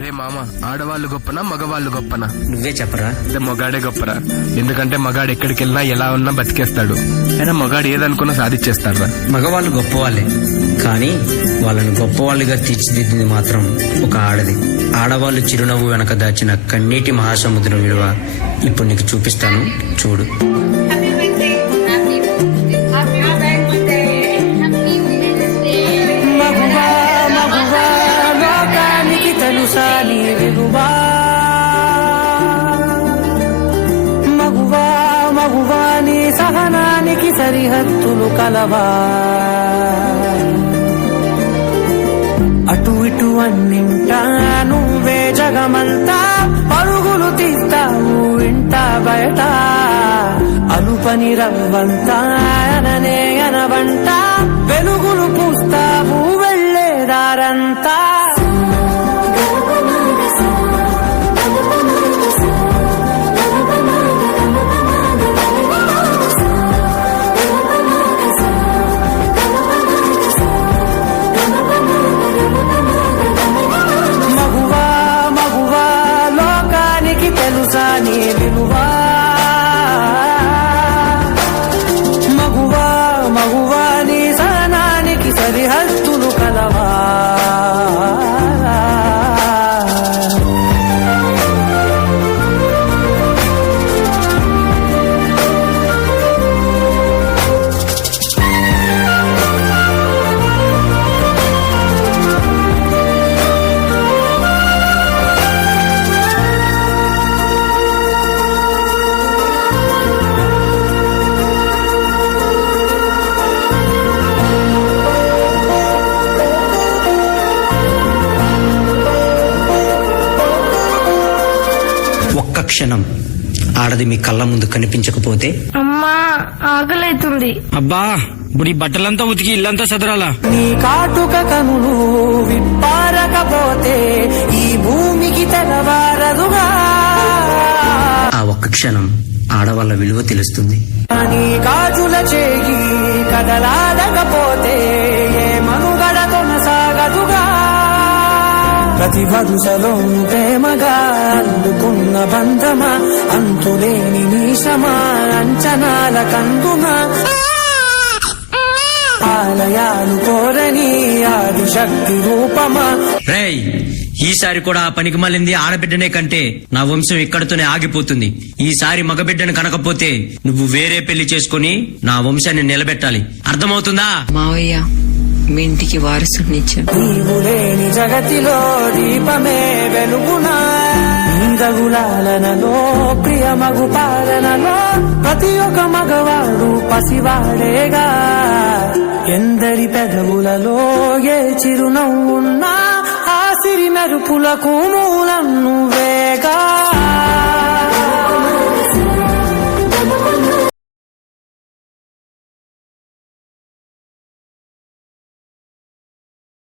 రే మామ, ఆడవాళ్ళు గొప్పనా మగవాళ్ళు గొప్పనా? నువ్వే చెప్పరా. మగాడే గొప్పరా. ఎందుకంటే మగాడు ఎక్కడికి వెళ్ళినా ఎలా ఉన్నా బతికేస్తాడు. అయినా మగాడు ఏదనుకున్నా సాధించేస్తాడు. మగవాళ్ళు గొప్పవాళ్లే, కానీ వాళ్ళని గొప్పవాళ్ళుగా తీర్చిదిద్దింది మాత్రం ఒక ఆడది. ఆడవాళ్ళు చిరునవ్వు వెనక దాచిన కన్నీటి మహాసముద్రం విలువ ఇప్పుడు నీకు చూపిస్తాను, చూడు. మగువా మగువా నీ సహనానికి సరిహద్దులు కలవా. అటు ఇటు అన్నింటా నువ్వే జగమంతా, పరుగులు తీస్తావు ఇంట బయట. అలుపని రవ్వంతా అననే అనవంట, వెలుగులు పూస్తావు వెళ్ళేదారంతా. క్షణం ఆడది మీ కళ్ళ ముందు కనిపించకపోతే అమ్మా ఆకలైతుంది. అబ్బా ఇప్పుడు ఈ బట్టలంతా ఉతికి ఇల్లంతా సదరాలా? నీ కాటుక కనులు విప్పారకపోతే ఈ భూమికి తెలవారదుగా. ఆ ఒక్క క్షణం ఆడవాళ్ళ విలువ తెలుస్తుంది. నీ గాజుల చేయి కదలాడకపోతే ఏ మనుగడ కొనసాగదుగా. ప్రతి వరుసలో ప్రేమగా అందుకున్న బంధమా, అంతులేని నీశమా, అంచనాల కందుమా. ఆలయాలు కోరని ఆదిశక్తి రూపమా. రేయ్, ఈసారి కూడా ఆ పనికి మళ్ళింది ఆడబిడ్డనే కంటే నా వంశం ఇక్కడితోనే ఆగిపోతుంది. ఈసారి మగబిడ్డను కనకపోతే నువ్వు వేరే పెళ్లి చేసుకుని నా వంశాన్ని నిలబెట్టాలి. అర్థమవుతుందా? మావయ్య, మీ ఇంటికి వారసునిచ్చా. నీవు లేని జగతిలో దీపమే వెలుగునా. నీరగులాలనలో ప్రియ మగు పాలనలో ప్రతి ఒక్క మగవాడు పసివాడేగా. ఎందరి పెదవులలో ఏ చిరునవ్వున్నా ఆ సిరి మెరుపులకు మూలం నువ్వే.